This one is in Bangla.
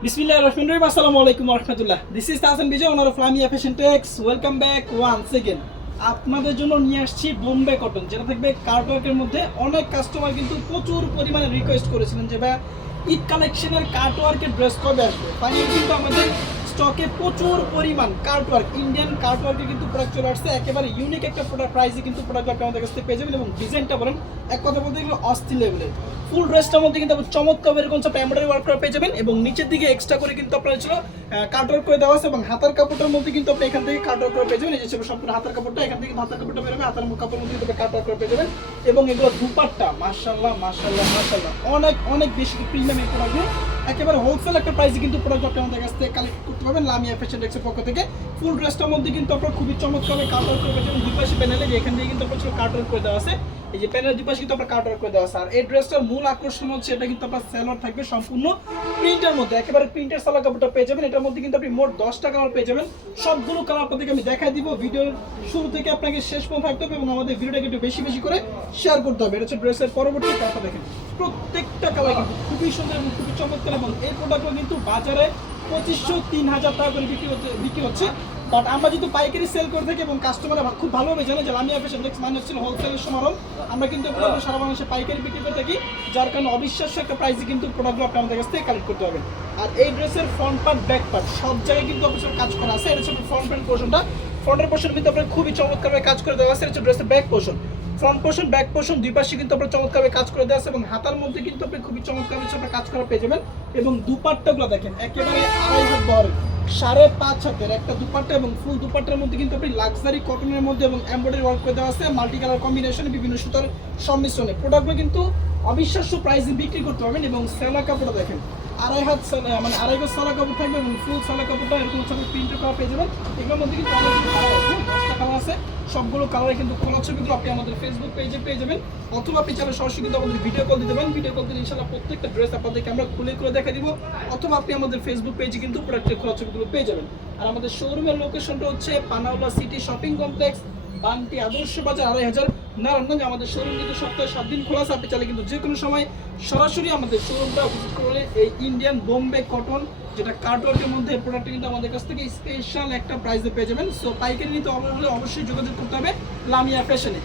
Bismillah ar-Rahman ar-Rahim. Assalamu alaikum warahmatullah. This is Tasan Bijay, owner of Lamia Fashion Techs. Welcome back once again. আপনাদের জন্য নিয়ে আসছি বোম্বে কটন, যেটা থাকবে কার্টওয়ার্কের মধ্যে। অনেক কাস্টমার কিন্তু প্রচুর পরিমাণে রিকোয়েস্ট করেছিলেন যে ভাই ঈদ কালেকশনের কার্টওয়ার্কের ড্রেস কবে আসবে। ফাইনালি কিন্তু আমাদের স্টকে প্রচুর পরিমাণ কার্টওয়ার্ক, ইন্ডিয়ান কার্টওয়ার্কের কিন্তু প্রোডাক্ট চলে আসছে। একেবারে ইউনিক একটা প্রোডাক্ট প্রাইসে কিন্তু প্রোডাক্ট আপনি আমাদের কাছ থেকে পেয়ে যাবেন, এবং ডিজাইনটা বলেন এক কথা বলতে গেলে অস্থির লেভেলের। ফুল ড্রেসটার মধ্যে কিন্তু চমৎকার এরকম সব এমব্রয়ডারি ওয়ার্ক করা পেয়ে যাবেন, এবং নিচের দিকে এক্সট্রা করে কিন্তু আপনার ছিল কাটওয়ার্ক করে দেওয়া আছে, এবং হাতার কাপড়টার মধ্যে কিন্তু আপনি এখান থেকে কাটওয়ার্ক করে পেয়ে যাবেন। এই যে সম্পূর্ণ হাতার কাপড়টা, এখান থেকে হাতার কাপড়টা বেরোবে, হাতার কাপড়ের মধ্যে কিন্তু কাটওয়ার্ক করে পেয়ে যাবেন। এবং এগুলো দুপাট্টা মাশাআল্লাহ মাশাআল্লাহ মাশাআল্লাহ অনেক অনেক বেশি প্রিমিয়াম এই প্রোডাক্টগুলো। একেবারে হোলসেল একটা প্রাইসে কিন্তু প্রোডাক্ট আপনি আমাদের কাছ থেকে কালেক্ট করতে পারবেন লামিয়া ফ্যাশন টেক্সের পক্ষ থেকে। ফুল ড্রেসটার মধ্যে কিন্তু আপনার খুবই চমৎকার কাটওয়ার্ক করে পেয়ে যাবেন। দুই পাশে প্যানেলে যে এখান থেকে কিন্তু আপনার কাটওয়ার্ক করে দেওয়া আছে, এই যে প্যানেলের দুই পাশে কিন্তু আপনার কাটওয়ার্ক করে দেওয়া আছে। আর এই ড্রেসটার মূল আকর্ষণ হচ্ছে এটা কিন্তু আপনার সালোয়ার থাকবে সম্পূর্ণ প্রিন্টের মধ্যে, একেবারে প্রিন্টের সালোয়ার কাপড়টা পেয়ে যাবেন। এটার মধ্যে কিন্তু আপনি মোট 10টা কালার পেয়ে যাবেন। সবগুলো কালার আপনাদেরকে আমি দেখাই দিব। ভিডিওর শুরু থেকে আপনাকে শেষ পর্যন্ত থাকতে হবে, এবং আমাদের ভিডিওটাকে একটু বেশি বেশি করে শেয়ার করতে হবে। এটা হচ্ছে ড্রেসের পরবর্তী কালারটা দেখেন, প্রত্যেকটা কালার কিন্তু খুবই সুন্দর এবং খুবই চমৎকার। এবং এই প্রোডাক্টগুলো কিন্তু বাজারে 2500-3000 টাকা করে বিক্রি হচ্ছে। বাট আমরা যদি পাইকারি সেল করে থাকি, এবং কাস্টমাররা খুব ভালোভাবে জানে যে লামিয়া ফ্যাশন টেক্স মানে হচ্ছে হোলসেলের সমারোহ, আমরা কিন্তু প্রোডাক্ট সারা বাংলাদেশে পাইকারি বিক্রি করে থাকি, যার কারণে অবিশ্বাস্য একটা প্রাইসে কিন্তু প্রোডাক্টগুলো আপনি আমাদের কাছ থেকে কালেক্ট করতে হবে। আর এই ড্রেসের ফ্রন্ট পার্ট ব্যাক পার্ট সব জায়গায় কিন্তু অবশ্যই কাজ করা আছে। এটা হচ্ছে ফ্রন্ট প্যান্ট পোর্শনটা, ফ্রন্টের পোর্শন কিন্তু আপনার খুবই চমৎকারভাবে কাজ করে দেওয়া আছে। এটা হচ্ছে ড্রেসের back portion, front portion back portion দুই পাশে কিন্তু আপনার চমৎকারভাবে কাজ করে দেওয়া আছে, এবং হাতার মধ্যে কিন্তু আপনি খুবই চমৎকারভাবে আপনার কাজ করা পেয়ে যাবেন। এবং দুপাট্টাগুলো দেখেন একেবারে 2.5 হাত বহরের, 5.5 হাতের একটা দুপাট্টা, এবং ফুল দুপাট্টার মধ্যে কিন্তু আপনি লাক্সারি কটনের মধ্যে এবং এমব্রয়ডারি ওয়ার্ক করে দেওয়া আছে মাল্টি কালার কম্বিনেশনে, বিভিন্ন সুতার সংমিশ্রণে। প্রোডাক্টগুলো কিন্তু অবিশ্বাস্য প্রাইসে বিক্রি করতে পারবেন। এবং সেলা কাপড়টা দেখেন 2.5 হাত মানে 2.5 গজ সেলা কাপড় থাকবে, এবং ফুল সেলা কাপড়টা এরকম হচ্ছে প্রিন্টের করা পেয়ে যাবেন। এগুলোর মধ্যে কিন্তু অনেক কালার আছে, 10টা কালার আছে। সবগুলো কালারে কিন্তু খোলা ছবিগুলো আপনি আমাদের ফেসবুক পেজে পেয়ে যাবেন, অথবা আপনি চাইলে সরাসরি কিন্তু আমাদের ভিডিও কল দিতে পারেন। ভিডিও কল দিলে ইনশাআল্লাহ প্রত্যেকটা ড্রেস আপনাদেরকে আমরা খুলে করে দেখা দিব, অথবা আপনি আমাদের ফেসবুক পেজে কিন্তু প্রোডাক্টের খোলা ছবিগুলো পেয়ে যাবেন। আর আমাদের শোরুমের লোকেশনটা হচ্ছে পানাউলা সিটি শপিং কমপ্লেক্স, বান্টি আদর্শ বাজার 2.5 নারায়ণগঞ্জ। আমাদের শোরুম কিন্তু সপ্তাহে 7 দিন খোলা আছে। আপনি চাইলে কিন্তু যে কোনো সময় সরাসরি আমাদের শোরুমটা ভিজিট করে এই ইন্ডিয়ান বোম্বে কটন, যেটা কার্টওয়ার্কের মধ্যে প্রোডাক্টটা কিন্তু আমাদের কাছ থেকে স্পেশাল একটা প্রাইসে পেয়ে যাবেন। সো পাইকারি নিতে হলে অবশ্যই যোগাযোগ করতে হবে লামিয়া ফ্যাশনে।